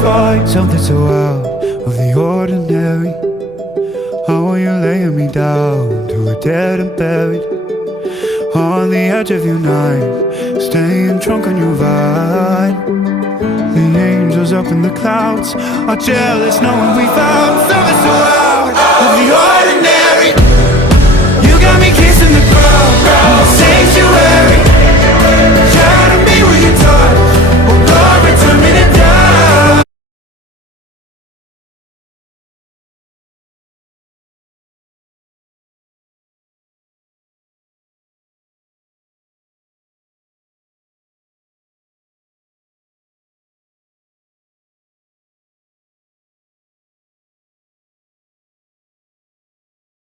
find something so out of the ordinary. How are you laying me down to a dead and buried on the edge of your knife, staying drunk on your vine. The angels up in the clouds are jealous knowing we found